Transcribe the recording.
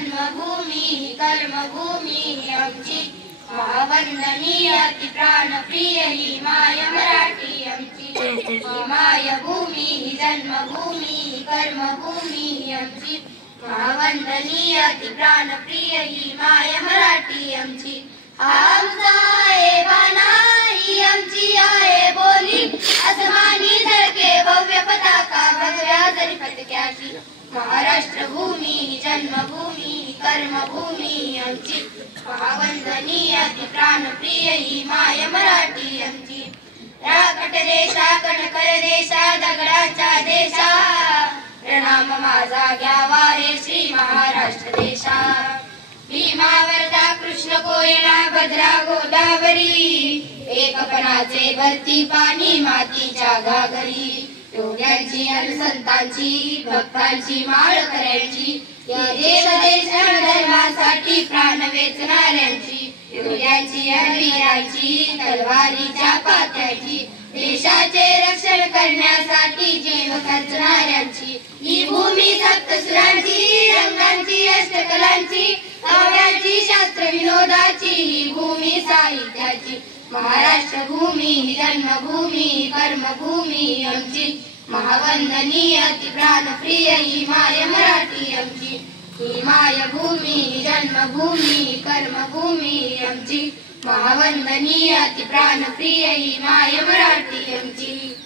जन्मभूमी कर्मभूमी आमची, महावंदनीय अति प्राणप्रिय ही माय मराठी आमची। ही मायभूमी ही जन्मभूमी कर्मभूमी आमची, महावंदनीय अति प्राणप्रिय ही माय मराठी आमची। आमचा आहे बाणा ही आमची आहे बोली, आसमानी झळके भव्य पताका भगव्या जरी फतक्याची, महाराष्ट्र भूमी जन्मभूमी कर्मभूमी आमची, महावंदनीय अति प्राणप्रिय ही माय मराठी आमची। राकट देशा कणकर देशा दगडाच्या देशा, प्रणाम माझा घ्यावा रे श्री महाराष्ट्र देशा। भीमा वर्धा कृष्ण कोयना भद्रा गोदावरी, एकपणाचे भरती पाणी मातीच्या घागरी, योग्यांची अनुसंतांची भक्तांची माळ करायची, या देश धर्मासाठी प्राण वेचणाऱ्यांची, योग्यांची वीरांची तलवारीच्या पात्याची, देशाचे रक्षण करण्यासाठी जीव खर्चणाऱ्यांची, ही भूमी सप्तसुरांची रंगांची अष्टकलांची, काव्याची शास्त्र विनोदाची, ही भूमी साहित्याची, महाराष्ट्र भूमी जन्मभूमी कर्मभूमी आमची, महावंदनीय अति प्राणप्रिय ही माय मराठी आमची। ही मायभूमी जन्मभूमी कर्मभूमी आमची, महावंदनीय अति प्राणप्रिय ही माय मराठी आमची।